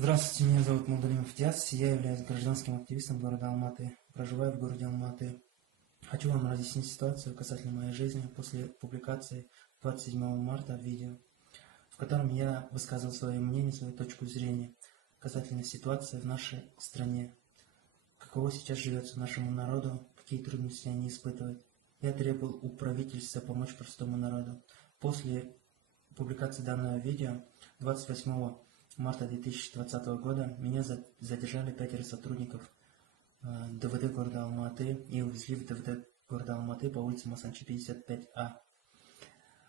Здравствуйте, меня зовут Молдалимов Диас, я являюсь гражданским активистом города Алматы, проживаю в городе Алматы. Хочу вам разъяснить ситуацию касательно моей жизни после публикации 27 марта видео, в котором я высказывал свое мнение, свою точку зрения касательно ситуации в нашей стране, каково сейчас живется нашему народу, какие трудности они испытывают. Я требовал у правительства помочь простому народу. После публикации данного видео 28 марта 2020 года меня задержали 5 сотрудников ДВД города Алматы и увезли в ДВД города Алматы по улице Масанчи 55А.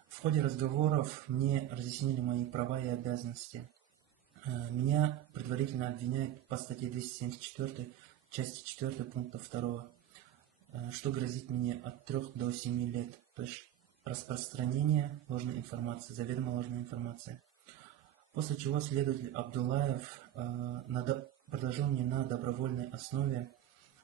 В ходе разговоров мне разъяснили мои права и обязанности. Меня предварительно обвиняют по статье 274, части 4 пункта 2, что грозит мне от 3 до 7 лет, то есть распространение ложной информации, заведомо ложной информации. После чего следователь Абдуллаев предложил мне на добровольной основе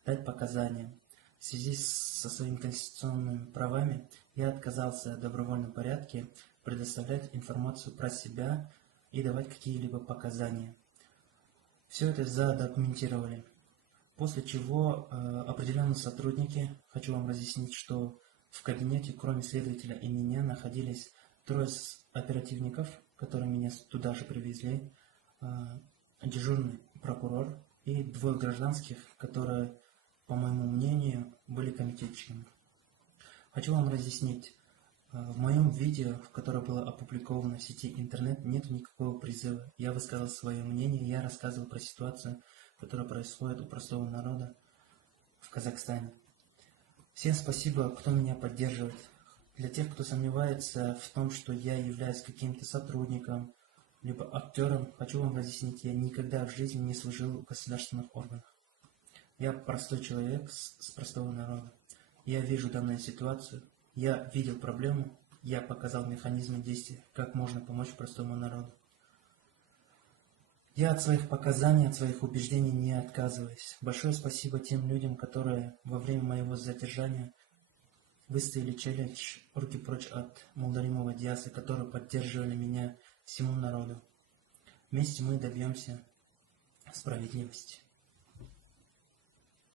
дать показания. В связи со своими конституционными правами я отказался в добровольном порядке предоставлять информацию про себя и давать какие-либо показания. Все это задокументировали. После чего определенные сотрудники, хочу вам разъяснить, что в кабинете, кроме следователя и меня, находились 3 оперативников, которые меня туда же привезли, дежурный прокурор и 2 гражданских, которые, по моему мнению, были комитетчиками. Хочу вам разъяснить, в моем видео, в которое было опубликовано в сети интернет, нет никакого призыва. Я высказал свое мнение, я рассказывал про ситуацию, которая происходит у простого народа в Казахстане. Всем спасибо, кто меня поддерживает. Для тех, кто сомневается в том, что я являюсь каким-то сотрудником, либо актером, хочу вам разъяснить, я никогда в жизни не служил в государственных органах. Я простой человек с простого народа. Я вижу данную ситуацию, я видел проблему, я показал механизмы действия, как можно помочь простому народу. Я от своих показаний, от своих убеждений не отказываюсь. Большое спасибо тем людям, которые во время моего задержания выставили челлендж «Руки прочь от Молдалимова Диаса», которые поддерживали меня всему народу. Вместе мы добьемся справедливости.